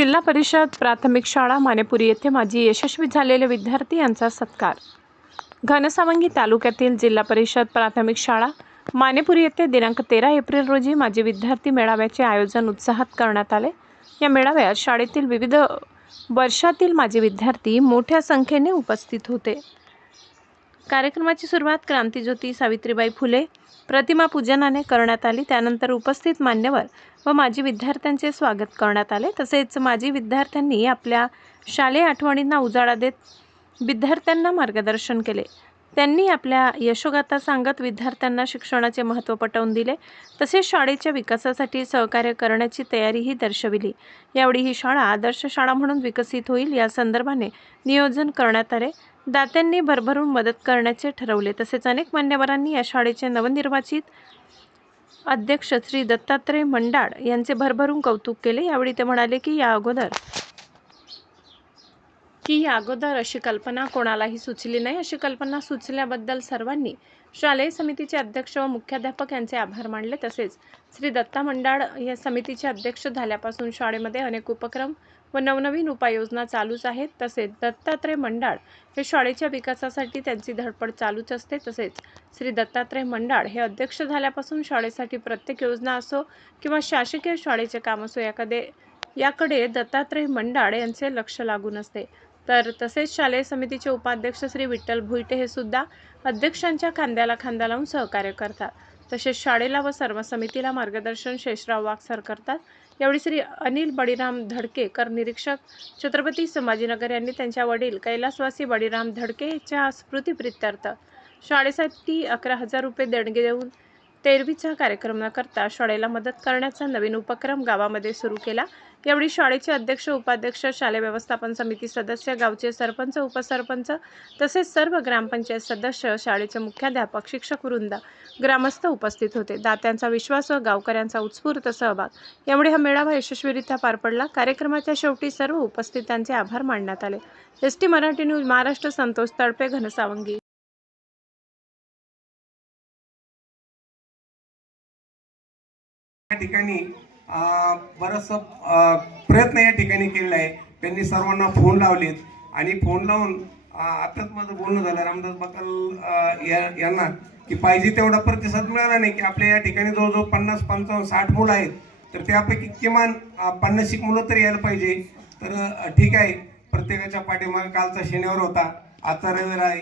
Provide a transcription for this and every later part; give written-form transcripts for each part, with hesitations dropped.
जिल्हा परिषद प्राथमिक शाळा मानेपुरी येथे माजी यशस्वी झालेले विद्यार्थी यांचा सत्कार। घनसावंगी तालुक्यातील जिल्हा परिषद प्राथमिक शाळा मानेपुरी येथे दिनांक 13 एप्रिल रोजी माजी विद्यार्थी मेळाव्याचे आयोजन उत्साहात करण्यात आले। या मेळाव्यात शाळेतील विविध वर्षातील माजी विद्यार्थी मोठ्या संख्येने उपस्थित होते। कार्यक्रमाची सुरुवात क्रांतिज्योती सावित्रीबाई फुले प्रतिमा पूजनाने करण्यात आली। त्यानंतर उपस्थित मान्यवर व माजी विद्यार्थ्यांचे स्वागत करण्यात आले। तसेच माजी विद्यार्थ्यांनी आपल्या शालेय आठवणींना उजाळा देत विद्यार्थ्यांना मार्गदर्शन केले। त्यांनी आपल्या यशोगाथा सांगत विद्यार्थ्यांना शिक्षणाचे महत्त्व पटवून दिले। तसेच शाळेच्या विकासासाठी सहकार्य करण्याची तयारीही दर्शविली। यावेळी ही शाळा आदर्श शाळा म्हणून विकसित होईल या संदर्भाने नियोजन करण्यात आले। दात्यांनी भरभरून मदत करण्याचे ठरवले। तसेच अनेक मान्यवरांनी या शाळेचे नवनिर्वाचित अध्यक्ष श्री दत्तात्रय मंडाळ यांचे भरभरून कौतुक केले। यावेळी ते म्हणाले की या अगोदर अशी कल्पना कोणालाही सुचली नाही। अशी कल्पना सुचल्याबद्दल सर्वांनी शालेय समितीचे अध्यक्ष व मुख्याध्यापक यांचे आभार मानले। तसेच श्री दत्ता मंडाळ या समितीचे अध्यक्ष झाल्यापासून शाळेमध्ये अनेक उपक्रम व नवनवीन उपाययोजना चालूच आहेत। तसेच दत्तात्रय मंडाळ हे शाळेच्या विकासासाठी त्यांची धडपड चालूच असते। तसेच श्री दत्तात्रय मंडाळ हे अध्यक्ष झाल्यापासून शाळेसाठी प्रत्येक योजना असो किंवा शासकीय शाळेचे काम असो याकडे दत्तात्रय मंडाळ यांचे लक्ष लागून असते। तसेच शालेय समितीचे उपाध्यक्ष श्री विठ्ठल भुईटे हे सुद्धा अध्यक्षांच्या खांद्याला खांदा लावून सहकार्य करतात। तसेच शाळेला व सर्व समितीला मार्गदर्शन शेषराव वाघ सर करतात। यावेळी श्री अनिल बळीराम धडके कर निरीक्षक छत्रपती संभाजीनगर यांनी त्यांच्या वडील कैलासवासी बळीराम धडके यांच्या स्मृतिप्रित्यर्थ शाळेसाठी 11,000 रुपये देणगी देऊन तेरवीचा कार्यक्रम न करता शाळेला मदत करण्याचा नवीन उपक्रम गावामध्ये सुरू केला। यावेळी शाळेचे अध्यक्ष उपाध्यक्ष शालेय व्यवस्थापन समिती सदस्य गावचे सरपंच उपसरपंच तसेच सर्व ग्रामपंचायत सदस्य शाळेचे मुख्याध्यापक शिक्षक वृंद ग्रामस्थ उपस्थित होते। दात्यांचा विश्वास व गावकऱ्यांचा उत्स्फूर्त सहभाग यामुळे हा मेळावा यशस्वीरित्या पार पडला। कार्यक्रमाच्या शेवटी सर्व उपस्थितांचे आभार मानण्यात आले। ST Marathi news Maharashtra Santosh Talpe Ghansawangi. या ठिकाणी बराचसा प्रयत्न या ठिकाणी केलेला आहे। त्यांनी सर्वांना फोन लावलेत आणि फोन लावून आताच माझं बोलणं झालं रामदास बाकल यांना की पाहिजे तेवढा प्रतिसाद मिळाला नाही की आपल्या या ठिकाणी जवळजवळ 50, 55, 60 मुलं आहेत तर त्यापैकी किमान 50 मुलं तरी यायला पाहिजे। तर ठीक आहे, प्रत्येकाच्या पाठीमागे कालचा शनिवार होता, आजचा रविवार आहे,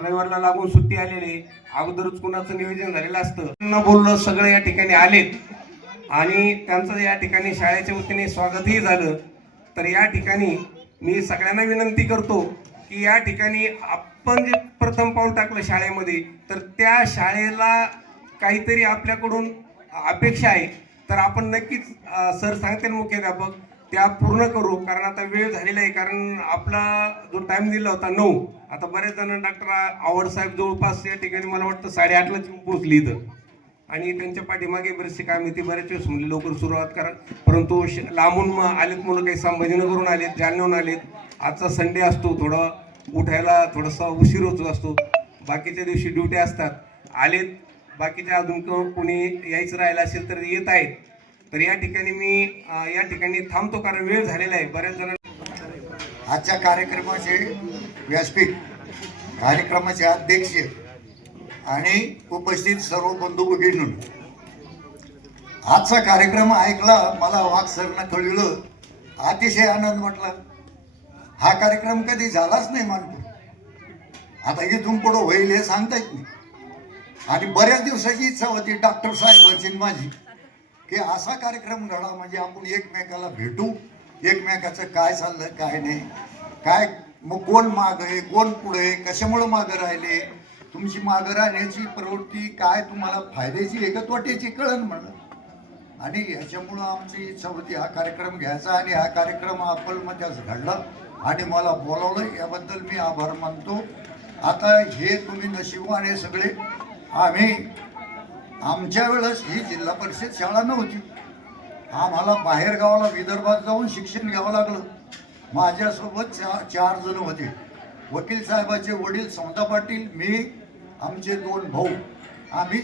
रविवारला लागून सुट्टी आलेली, अगोदरच कुणाचं नियोजन झालेलं असतं। न बोललं सगळं या ठिकाणी आलेत आणि त्यांचं या ठिकाणी शाळेच्या वतीने स्वागतही झालं। तर या ठिकाणी मी सगळ्यांना विनंती करतो की या ठिकाणी आपण जे प्रथम पाऊल टाकलं शाळेमध्ये तर त्या शाळेला काहीतरी आपल्याकडून अपेक्षा आहे। तर आपण नक्कीच सर सांगतील मुख्याध्यापक त्या पूर्ण करू, कारण आता वेळ झालेला आहे। कारण आपला जो टाइम दिला होता 9, आता बरेच जण डॉक्टर आवड साहेब जवळपास या ठिकाणी मला वाटतं 8:30लाच पोहोचली इथं आणि त्यांच्या पाठीमागे बरेचसे काम ती बरेच वेळेस म्हणले लवकर सुरुवात करा, परंतु लांबून आलेत मुलं, काही संभाजीनगरहून आलेत, जालन्याहून आलेत। आजचा संडे असतो, थोडं उठायला थोडासा उशीर होत असतो, बाकीच्या दिवशी ड्युटी असतात, आलेत। बाकीच्या अजून कोणी यायचं राहिलं असेल तर येत आहेत। तर या ठिकाणी मी या ठिकाणी थांबतो कारण वेळ झालेला आहे। बऱ्याच जण आजच्या कार्यक्रमाचे व्यासपीठ, कार्यक्रमाचे अध्यक्ष आणि उपस्थित सर्व बंधू भगिनी, आजचा कार्यक्रम ऐकला, मला वाघ सरनं कळलं, अतिशय आनंद वाटला। हा कार्यक्रम कधी झालाच नाही मानपूर, आता इथून पुढं होईल हे सांगता येत नाही। आणि बऱ्याच दिवसाची इच्छा होती डॉक्टर साहेबांची माझी की असा कार्यक्रम घडा म्हणजे आपण एकमेकाला भेटू, एकमेकाचं काय चाललं काय नाही, काय मग कोण माग आहे कोण पुढे, कशामुळं मागं राहिले, तुमची मागं राहण्याची प्रवृत्ती काय तुम्हाला फायद्याची आहे का तोट्याची कळण म्हणलं। आणि ह्याच्यामुळं आमची इच्छा होती हा कार्यक्रम घ्यायचा आणि हा कार्यक्रम अकोलमध्येच घडला आणि मला बोलावलं, याबद्दल मी आभार मानतो। आता हे तुम्ही नशिबाने सगळे, आम्ही आमच्या वेळेस ही जिल्हा परिषद शाळा नव्हती, आम्हाला बाहेर गावाला विदर्भात जाऊन शिक्षण घ्यावं लागलं। माझ्यासोबत 4 जण होते, वकील साहेबाचे वडील समता पाटील, मी, आमचे 2 भाऊ, आम्ही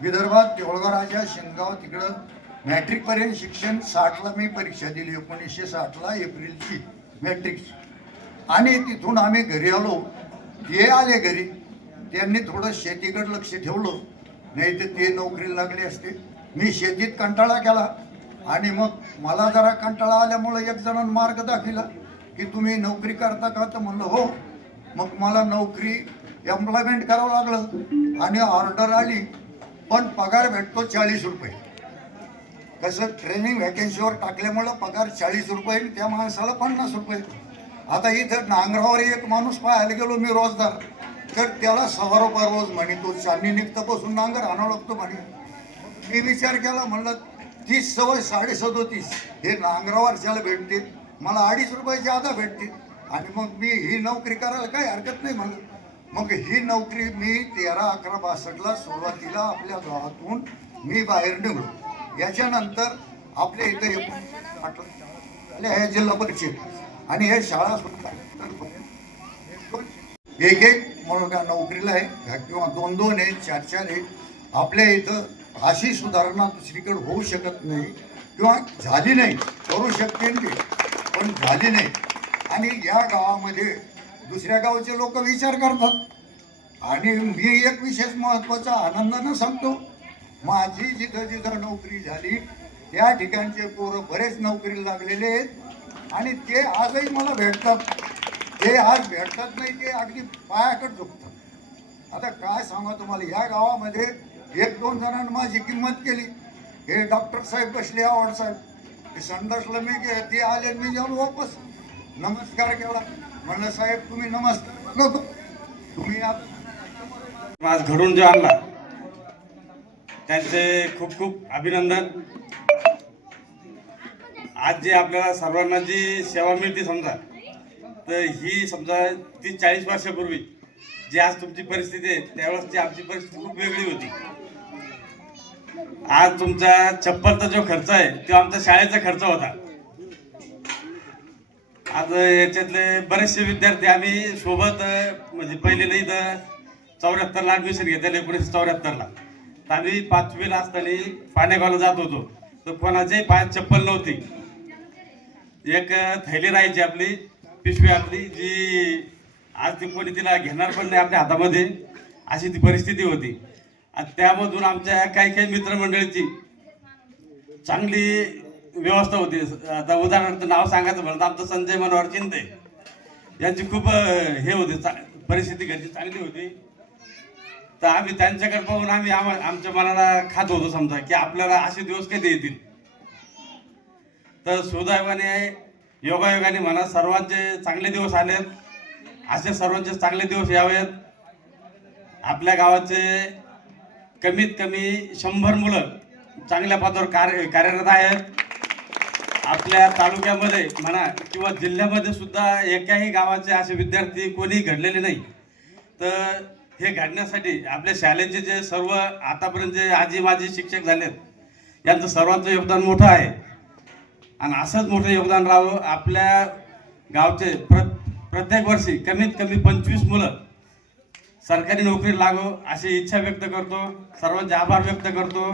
विदर्भात देवळगाव राजा, शिंगाव तिकडं मॅट्रिकपर्यंत शिक्षण 60ला मी परीक्षा दिली 1960ला एप्रिलची मॅट्रिकची. आणि तिथून आम्ही घरी आलो. ते आले घरी, त्यांनी थोडं शेतीकडे लक्ष ठेवलं, नाही तर ते नोकरीला लागले असते. मी शेतीत कंटाळा केला आणि मग मला जरा कंटाळा आल्यामुळं एक जणांनी मार्ग दाखविला की तुम्ही नोकरी करता का? तर म्हणलं हो. मग मला नोकरी एम्प्लॉयमेंट करावं लागलं आणि ऑर्डर आली, पण पगार भेटतो 40 रुपये. कसं ट्रेनिंग व्हॅकन्सीवर टाकल्यामुळं पगार 40 रुपये आणि त्या माणसाला 50 रुपये. आता इथं नांगरावर एक माणूस पाहायला गेलो मी रोजदार, तर त्याला 6 रुपये रोज म्हणे. तो चांदी निघतं बसून नांगर आणावं लागतो म्हणे. मी विचार केला, म्हणलं 30 सवय 37.5 हे नांगरावरच्याला भेटते, मला 2.5 रुपये जादा भेटते आणि मग मी ही नोकरी करायला काही हरकत नाही म्हणलं. मग ही नोकरी मी 13/11/62ला सुरुवातीला आपल्या गावातून मी बाहेर निघलो. याच्यानंतर आपल्या इथं ह्या जिल्हा परिषद आणि हे शाळा सुद्धा एक मुलगा नोकरीला आहे किंवा 2-2 आहेत, 4-4 आहेत. आपल्या इथं अशी सुधारणा दुसरीकडे होऊ शकत नाही किंवा झाली नाही. करू शकते ते, पण झाली नाही. आणि या गावामध्ये दुसऱ्या गावचे लोक विचार करतात. आणि मी एक विशेष महत्त्वाचा आनंदानं सांगतो, माझी जिथं जिथं नोकरी झाली त्या ठिकाणचे पोरं बरेच नोकरीला लागलेले आहेत आणि ते आजही मला भेटतात. ते आज भेटतात नाही, ते अगदी पायाकडे झुकतात. आता काय सांगा तुम्हाला, या गावामध्ये 1-2 जणांनी माझी किंमत केली. हे डॉक्टर साहेब बसले, आवाड साहेब, हे संडासला मी ते आले, मी जाऊन वापस नमस्कार केला. म्हणलं साहेब तुम्ही नमस्कार नको, तुम्ही आज घडून जे आणला त्यांचे खूप खूप अभिनंदन. आज जे आपल्याला सर्वांना जी सेवा मिळते समजा, तर ही समजा 30-40 वर्षापूर्वी जी आज तुमची परिस्थिती आहे त्यावेळेसची आमची परिस्थिती खूप वेगळी होती. आज तुमचा चप्पलचा जो खर्च आहे तो आमचा शाळेचा खर्च होता. आज याच्यातले बरेचसे विद्यार्थी आम्ही सोबत म्हणजे पहिलेला इथं 74ला ॲडमिशन घेतलेलं 1974ला. तर आम्ही 5वीला असताना पाण्यागावला जात होतो, तर कोणाच्याही पायात चप्पल नव्हती. एक थैली राहायची आपली पिशवी आपली, जी आज ती कोणी तिला घेणार पण नाही आपल्या हातामध्ये, अशी ती परिस्थिती होती. आणि त्यामधून आमच्या काही काही मित्रमंडळीची चांगली व्यवस्था होती. आता उदाहरणार्थ नाव सांगायचं म्हणलं तर आमचं संजय मनोहर चिंते यांची खूप हे होते, परिस्थिती घरची चांगली होती. तर आम्ही त्यांच्याकडे पाहून आम्ही आमच्या मनाला खात होतो समजा की आपल्याला असे दिवस कधी येतील. तर सुदैवाने योगायोगाने म्हणा सर्वांचे चांगले दिवस आलेत. असे सर्वांचे चांगले दिवस यावेत. आपल्या गावाचे कमीत कमी 100 मुलं चांगल्या पदावर कार्यरत आहेत. आपल्या तालुक्यामध्ये म्हणा किंवा जिल्ह्यामध्ये सुद्धा एकाही गावाचे असे विद्यार्थी कोणी घडलेले नाही. तर हे घडण्यासाठी आपल्या शाळेचे जे सर्व आतापर्यंत जे आजी माजी शिक्षक झालेत यांचं सर्वांचं योगदान मोठं आहे. आणि असंच मोठं योगदान राहावं. आपल्या गावचे प्रत्येक वर्षी कमीत कमी 25 मुलं सरकारी नोकरी लागो अशी इच्छा व्यक्त करतो. सर्वांचे आभार व्यक्त करतो.